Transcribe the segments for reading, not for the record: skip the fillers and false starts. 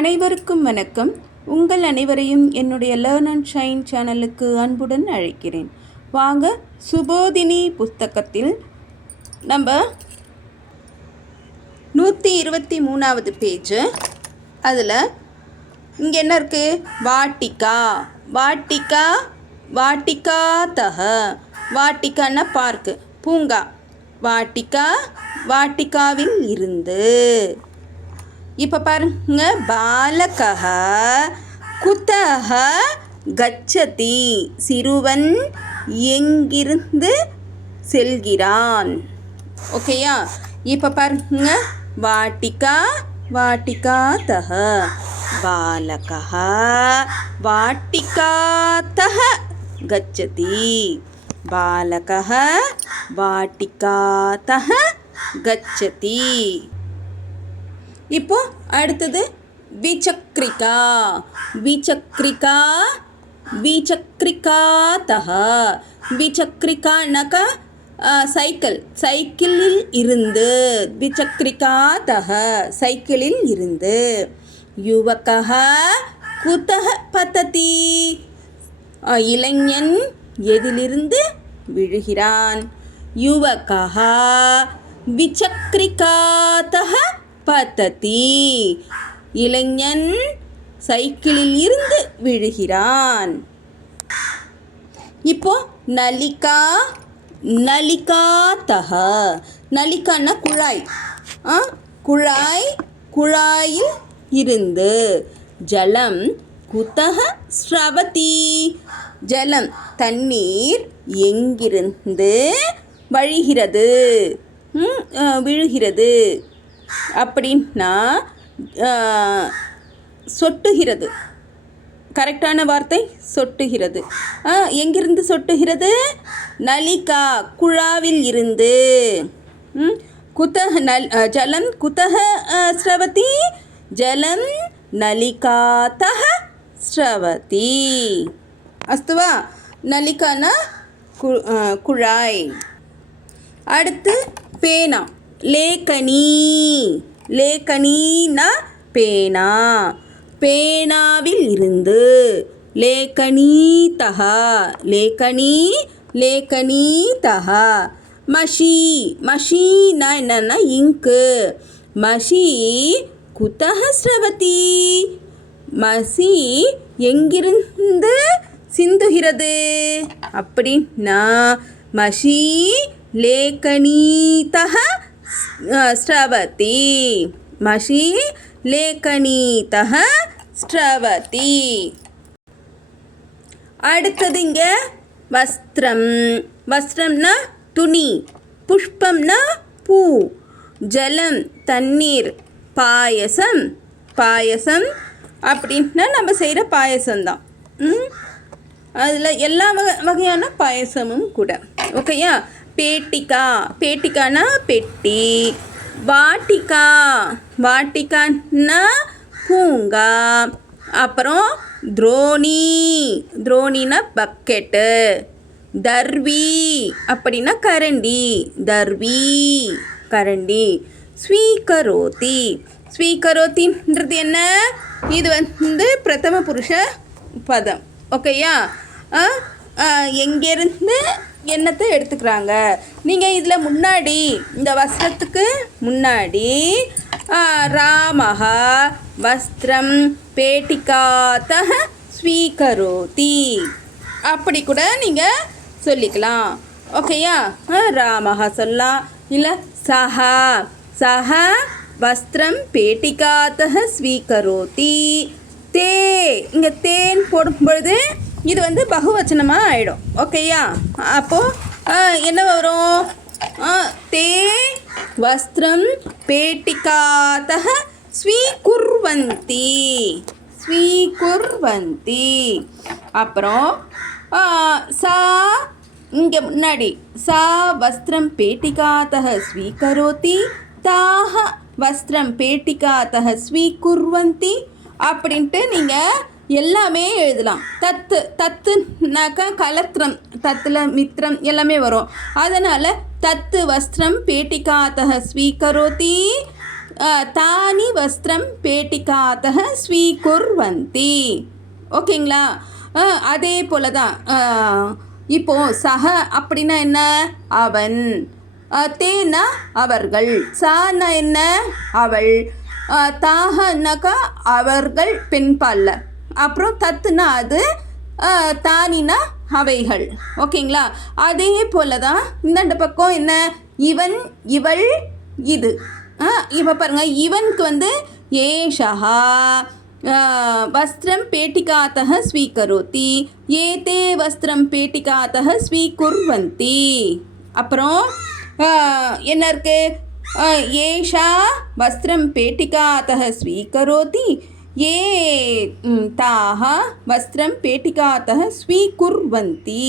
அனைவருக்கும் வணக்கம். உங்கள் அனைவரையும் என்னுடைய லேர்ன் அண்ட் ஷைன் சேனலுக்கு அன்புடன் அழைக்கிறேன். வாங்க, சுபோதினி புஸ்தகத்தில் நம்ம 123வது பேஜு. அதில் இங்கே என்ன இருக்குது? வாட்டிக்கா. வாட்டிக்கா வாட்டிக்கா தக. வாட்டிக்கான்னா பார்க்கு, பூங்கா. வாட்டிக்கா வாட்டிக்காவில் இருந்து. இப்போ பாருங்க, பாலகஹ குதஹ கச்சதி. சிறுவன் எங்கிருந்து செல்கிறான். ஓகேயா? இப்போ பாருங்க, வாட்டிகா வாட்டிகா தஹ. பாலகஹ வாட்டிகா தஹ கச்சதி. பாலகஹ வாட்டிகா தஹ கச்சதி. இப்போ அடுத்தது விசக்ரிகா. விசக்ரிகா விசக்ரிகா தஹ. விசக்ரிகானாக்கா சைக்கிள், சைக்கிளில் இருந்து. விசக்ரிகா தஹ சைக்கிளில் இருந்து. யுவகஹ குதஹ பததி. இளைஞன் எதிலிருந்து விழுகிறான். யுவகஹ விசக்ரிகா தஹ பததி. இளைஞன் சைக்கிளில் இருந்து விழுகிறான். இப்போ நலிகா நலிகா தஹ. நலிகான்னா குழாய். குழாய், குழாயில் இருந்து. ஜலம் குதஹ ஸ்ரவதி. ஜலம் தண்ணீர் எங்கிருந்து வழிகிறது, விழுகிறது அப்படின்னா சொட்டுகிறது. கரெக்டான வார்த்தை சொட்டுகிறது. எங்கிருந்து சொட்டுகிறது? நலிகா குழாவில் இருந்து. குதஹ ஜலம் குதஹ ஸ்ரவதி. ஜலம் நலிகாதஹ ஸ்ரவதி. அஸ்து வா? நலிகானா குழாய். அடுத்து பேனா. லேக்கனி. லேக்கனினா பேனா. பேனாவில் இருந்து. லேக்கனி தஹ. லேக்கனி லேக்கனி தஹ. மஷி. மஷினா என்னன்னா இங்கு. மஷி குதஹ ஸ்ரவதி. மஷி எங்கிருந்து சிந்துகிறது அப்படின்னா மஷி லேக்கனி தஹ ஸ்ரவதி. மஷி லேக்கனி தஹ ஸ்ரவதி. அடுத்தது இங்கே வஸ்திரம். வஸ்திரம்னா துணி. புஷ்பம்னா பூ. ஜலம் தண்ணீர். பாயசம். பாயசம் அப்படின்னா நம்ம செய்கிற பாயசம்தான். அதில் எல்லா வகையான பாயசமும் கூட. ஓகேயா? பேட்டிகா. பேட்டிகானா பெட்டி. வாட்டிகா. வாட்டிகான்னா பூங்கா. அப்புறம் துரோணி. துரோணினா பக்கெட்டு. தர்வி அப்படின்னா கரண்டி. தர்வி கரண்டி. ஸ்வீகரோதி. ஸ்வீகரோத்தின்றது என்ன? இது வந்து பிரதம புருஷ பதம். ஓகேயா? எங்கேருந்து என்னத்தை எடுத்துக்கிறாங்க. நீங்கள் இதில் முன்னாடி இந்த வஸ்திரத்துக்கு முன்னாடி ராமஹ வஸ்திரம் பேட்டிகாதஹ ஸ்வீகரோதி அப்படி கூட நீங்கள் சொல்லிக்கலாம். ஓகேயா? ராமஹ சொல்லலாம். இல்லை சஹா. சஹா வஸ்திரம் பேட்டிகாதஹ ஸ்வீகரோதி. தே இங்கே தேன் போடும் பொழுது இது வந்து பகுவச்சனமாக ஆகிடும். ஓகேயா? அப்போது என்ன வரும்? தே வஸ்திரம் பேட்டிகாதஹ ஸ்வீகுர்வந்தி. ஸ்வீகுர்வந்தி. அப்புறம் சா இங்கே முன்னாடி சா வஸ்திரம் பேட்டிகாதஹ ஸ்வீகரோதி. தாஹ வஸ்திரம் பேட்டிகாதஹ ஸ்வீகுர்வந்தி அப்படின்ட்டு நீங்கள் எல்லாமே எழுதலாம். தத்து. தத்துனாக்கா கலத்திரம். தத்தில் மித்திரம் எல்லாமே வரும். அதனால் தத்து வஸ்திரம் பேட்டிகாதஹ ஸ்வீகரோதி தானி வஸ்திரம் பேட்டிகாத்தக ஸ்வீகுர்வந்தி. ஓகேங்களா? அதே போல தான் இப்போது சக அப்படின்னா என்ன? அவன். தேனா அவர்கள். சானா என்ன? அவள். தாகனாக்கா அவர்கள் பெண்பால்ல. அப்புறம் தத்துனா அது, தானினா அவைகள். ஓகேங்களா? அதே போல தான் இந்தாண்ட பக்கம் என்ன? இவன், இவள், இது. இப்போ பாருங்கள், இவனுக்கு வந்து ஏஷா வஸ்திரம் பேட்டிகாத்தக ஸ்வீகரோதி, ஏதே வஸ்திரம் பேட்டிகாத்தக ஸ்வீகுர்வந்தி. அப்புறம் என்ன இருக்கு? ஏஷா வஸ்திரம் பேட்டிகாத்தக ஸ்வீகரோதி, ये ताः वस्त्रं पेटिकातः स्वीकुर्वन्ति,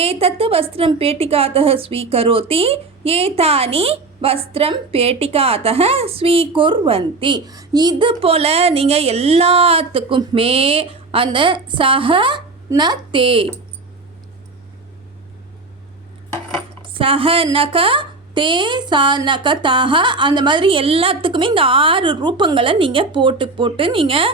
एतत् वस्त्रं पेटिकातः स्वीकरोति, एतानि வஸ்திரம் பேட்டிகாத்தக ஸ்வீகுர்வந்தி. இது போல் நீங்கள் எல்லாத்துக்குமே அந்த சஹ ந தே, சஹ நக தே, சா நக தாக, அந்த மாதிரி எல்லாத்துக்குமே இந்த 6 ரூபங்களை நீங்கள் போட்டு நீங்கள்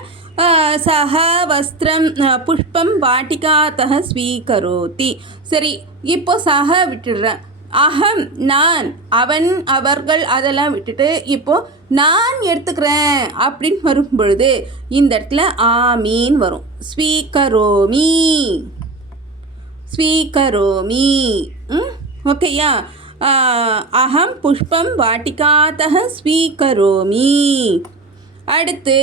சஹ வஸ்திரம் புஷ்பம் வாட்டிகாத்தக ஸ்வீகரோதி. சரி, இப்போ சஹ விட்டுடுறேன். அகம் நான், அவன் அவர்கள் அதெல்லாம் விட்டுட்டு இப்போது நான் எடுத்துக்கிறேன் அப்படின்னு வரும் பொழுது இந்த இடத்துல ஆமீன் வரும். ஸ்வீகரோமி, ஸ்வீகரோமி. ஓகேயா? அகம் புஷ்பம் வாட்டிகாத்தக ஸ்வீகரோமி. அடுத்து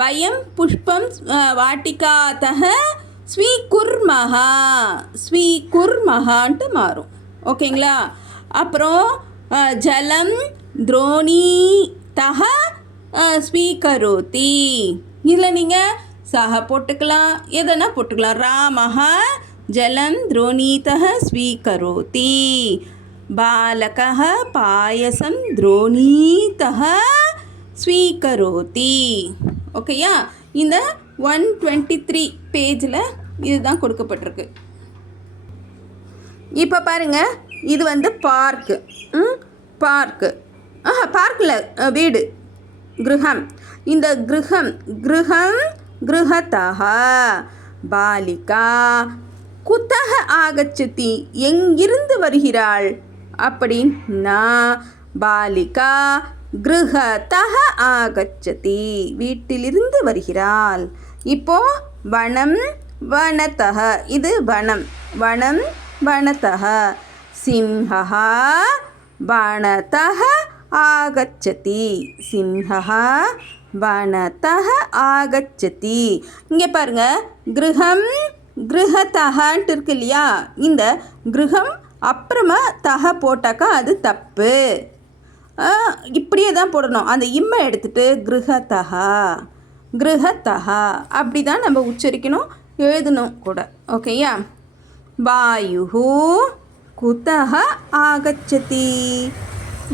வயம் புஷ்பம் வாட்டிகாத்தக ஸ்வீகுர்மஹா, ஸ்வீகுர்மஹான்ட்டு மாறும். ஓகேங்களா? அப்புறம் ஜலம் துரோணீதக ஸ்வீகரோதி. இதில் நீங்கள் சஹ போட்டுக்கலாம், எதனா போட்டுக்கலாம். ராமஹ ஜலம் துரோணீதக ஸ்வீகரோதி, பாலகः பாயசம் துரோணீதக ஸ்வீகரோதி. ஓகேயா? இந்த 123 பேஜில் இதுதான் கொடுக்கப்பட்டிருக்கு. இப்போ பாருங்கள், இது வந்து பார்க்கு. பார்க்கில் வீடு, கிருஹம். இந்த கிருஹம், கிருஹம் கிருஹதஹ பாலிகா குதஹ ஆகச்சதி, எங்கிருந்து வருகிறாள் அப்படின்னா பாலிகா கிருஹதஹ ஆகச்சதி, வீட்டிலிருந்து வருகிறாள். இப்போ வனம் வனதஹ, இது வனம், வனம் வனதஹ. சிம்ஹः வனதஹ ஆகச்சதி, சிம்ஹः வனதஹ ஆகச்சதி. இங்கே பாருங்கள், கிருஹம் கிருஹதஹன்ட்டு இருக்கு இல்லையா? இந்த கிருஹம் அப்புறமா தஹ போட்டாக்கா அது தப்பு. இப்படியே தான் போடணும். அந்த இம்மை எடுத்துகிட்டு கிருஹதஹ, கிருஹதஹ அப்படி தான் நம்ம உச்சரிக்கணும், எழுதணும் கூட. ஓகேயா? வாயுஹு குதஹ ஆகச்சதி.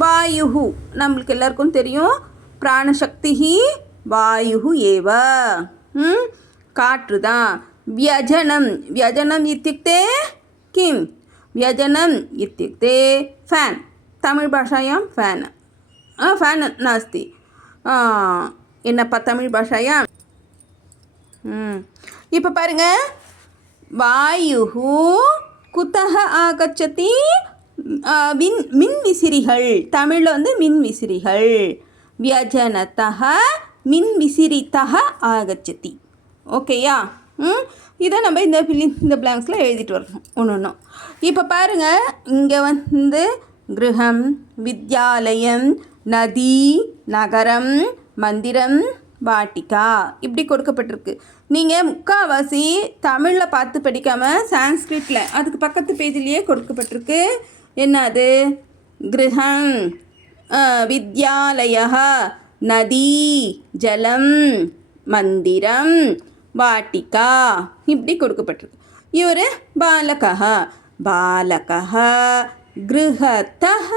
வாயுஹு நம்மளுக்கு எல்லாருக்கும் தெரியும், பிராணசக்திஹி வாயுஹு ஏவ, காற்று தான். व्यजनं, व्यजनम् इत्युक्ते किं? व्यजनम् इत्युक्ते फ़्यान्. तमिळ् भाषायां फ़्यान्, फ़्यान् नास्ति. என்னப்பா தமிழ் பாஷாயா? இப்போ பாருங்கள், வாயுஹு குதஹ ஆகச்சதி, மின்விசிறிகள், தமிழில் வந்து மின்விசிறிகள். வியஜனதஹ மின்விசிறிதஹ ஆகச்சதி. ஓகேயா? இதை நம்ம இந்த பிளாங்க்ஸில் எழுதிட்டு வரணும் ஒன்று ஒன்றும். இப்போ பாருங்கள், இங்கே வந்து கிருஹம், வித்யாலயம், நதி, நகரம், மந்திரம், வாட்டிகா இப்படி கொடுக்கப்பட்டிருக்கு. நீங்கள் முக்கால்வாசி தமிழில் பார்த்து படிக்காமல் சான்ஸ்கிரிட்டில் அதுக்கு பக்கத்து பேஜிலேயே கொடுக்கப்பட்டிருக்கு. என்னது? கிருஹம், வித்யாலய, நதி, ஜலம், மந்திரம், வாட்டிகா இப்படி கொடுக்கப்பட்டிருக்கு. இவர் பாலகः, பாலகः கிருஹத்தः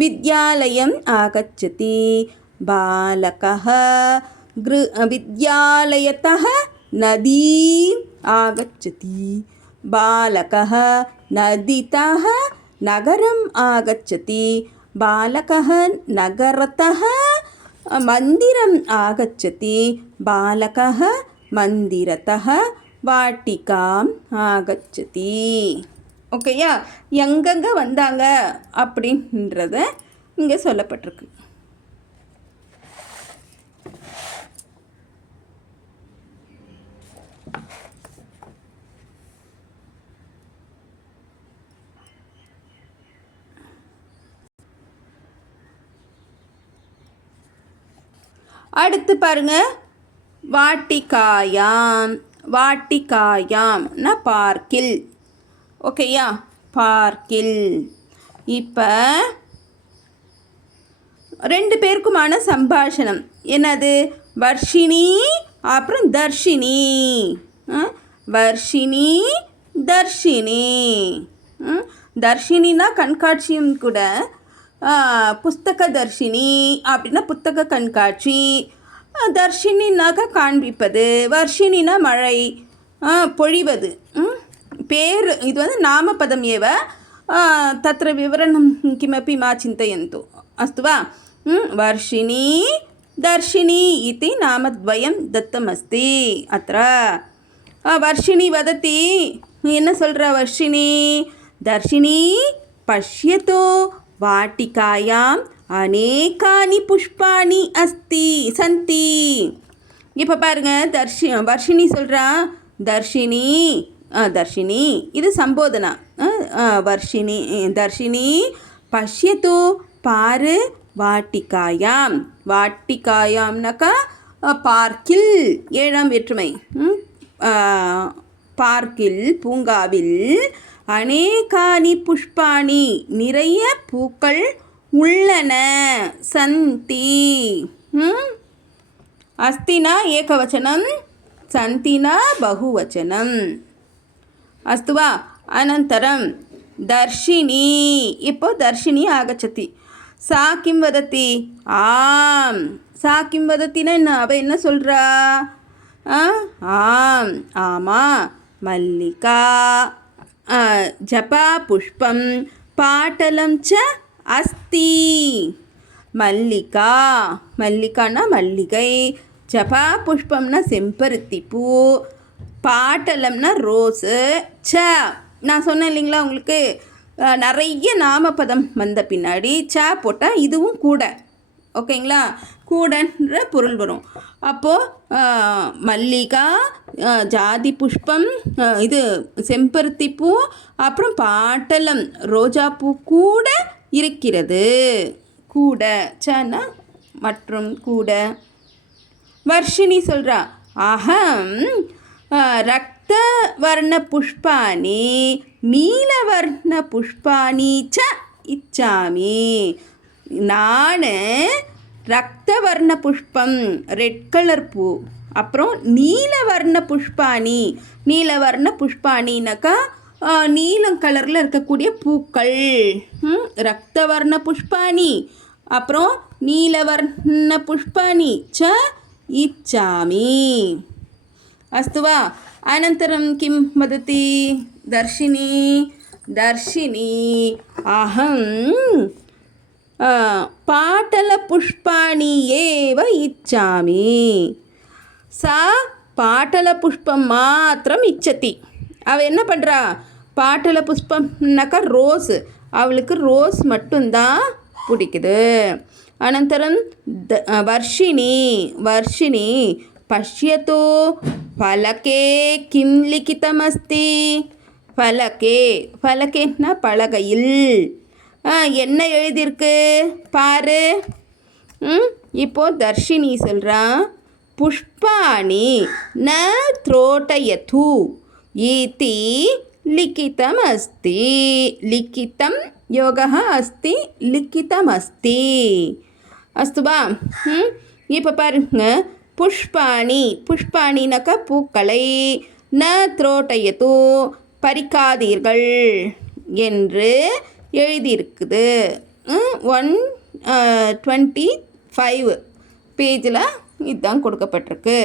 வித்யாலயம் ஆகச்சதி, பாலகः வித்யாலயத்தः நதி ஆகச்சதி, பாலகः நதிतः நகரம் ஆகச்சதி, பாலகः நகரतः மந்திரம் ஆகச்சதி பாலகः மந்திரத்தः வாட்டிகாம் ஆகச்சதி. ஓகேயா, எங்கெங்கே வந்தாங்க அப்படின்றத இங்கே சொல்லப்பட்டிருக்கு. அடுத்து பாருங்க, வாட்டிகாயாம். வாட்டிகாயாம்னா பார்க்கில். ஓகேயா, பார்க்கில். இப்போ 2 பேருக்குமான சம்பாஷணம் என்னது? வர்ஷினி அப்புறம் தர்ஷினி. வர்ஷினி தர்ஷினி. தர்ஷினினா கண்காட்சியும் கூட. புஸ்தக தர்ஷினி அப்படின்னா புத்தக கண்காட்சி. தர்ஷினினாக்க காண்பிப்பது. வர்ஷினினா மழை பொழிவது. பேர் இது வந்து நாமபதம் ஏவ தத்ர விவரணம் கிமपि மா சிந்தயन्तु. अस्तु वा. वर्षिणी दर्शिनी इति नामद्वयं दत्तमस्ति अत्र. वर्षिणी वदति, என்ன சொல்ற वर्षिणी? दर्शिनी पश्यतु वाटिकायाम् अनेकानि पुष्पाणि अस्ति सन्ति. இப்போ பாருங்க, வர்ஷினி சொல்கிறா. தர்ஷினி தர்ஷினி இது சம்போதனா. வர்ஷினி தர்ஷினி பஷ்யத்து பாரு வாட்டிகாயாம். வாட்டிகாயாம்னாக்கா பார்க்கில் 7ஆம் வேற்றுமை. பார்க்கில் பூங்காவில் அநேகானி புஷ்பாணி நிறைய பூக்கள் உள்ளன. சந்தி அஸ்தினா ஏகவச்சனம், சந்தினா பகுவச்சனம். அஸ்து வா. அனந்தரம் தர்ஷினி. இப்போ தர்ஷினி ஆகச்சதி. சா கிம் வதத்தி? ஆம். சா கிம் வதத்தினா என்ன? அவள் என்ன சொல்கிறா? ஆம் ஆமாம். மல்லிகா ஜபா புஷ்பம் பாட்டலம் ச அஸ்தி. மல்லிகா மல்லிகானா மல்லிகை. ஜபா புஷ்பம்னா செம்பருத்தி பூ. பாட்டலம்னா ரோஸு. ச நான் சொன்னேன் இல்லைங்களா உங்களுக்கு, நிறைய நாமபதம் வந்த பின்னாடி ச போட்டால் இதுவும் கூட. ஓகேங்களா, கூடன்ற பொருள் வரும். அப்போது மல்லிகா, ஜாதி புஷ்பம், இது செம்பருத்தி பூ, அப்புறம் பாட்டலம் ரோஜாப்பூ கூட இருக்கிறது. கூட சனா மற்றும் கூட. வர்ஷினி சொல்கிறா, அகம் ரக்தவர்ண புஷ்பாணி நீலவர்ண புஷ்பாணி ச இச்சாமி. நான் ரக்தவர்ண புஷ்பம் ரெட் கலர் பூ, அப்புறம் நீலவர்ண புஷ்பாணி. நீலவர்ண புஷ்பாணினாக்கா நீலம் கலரில் இருக்கக்கூடிய பூக்கள். ரக்தவர்ண புஷ்பாணி அப்புறம் நீலவர்ண புஷ்பாணி ச இச்சாமி. அஸ்து வா. அனந்தரம் கிம் வதத்தி? தர்ஷினி தர்ஷினி அகம் பாட்டல புஷ்பாணி ஏவ இச்சாமி. சா பாட்டல புஷ்பம் மாத்திரம் இச்சதி. அவள் என்ன பண்ணுறா? பாட்டல புஷ்பம்னாக்கா ரோஸ். அவளுக்கு ரோஸ் மட்டும்தான் பிடிக்குது. அனந்தரம் வர்ஷினி வர்ஷினி பஷ்யத்து ஃபலகே கிம் லிகிதமஸ்தி. ஃபலகே ஃபலகேன்னா பலகையில் என்ன எழுதியிருக்கு பாரு. இப்போது தர்ஷினி சொல்கிறா, புஷ்பாணி ந த்ரோட்டயது ஈதி லிகிதம் அஸ்தி. லிகிதம் யோகः அஸ்தி, லிகிதம் அஸ்தி. அஸ்துபா. இப்போ பாருங்க, புஷ்பாணி புஷ்பாணினாக்கா பூக்களை, ந த்ரோட்டயது பறிக்காதீர்கள் என்று எழுதியிருக்குது. 125 பேஜில் இதுதான் கொடுக்கப்பட்டிருக்கு.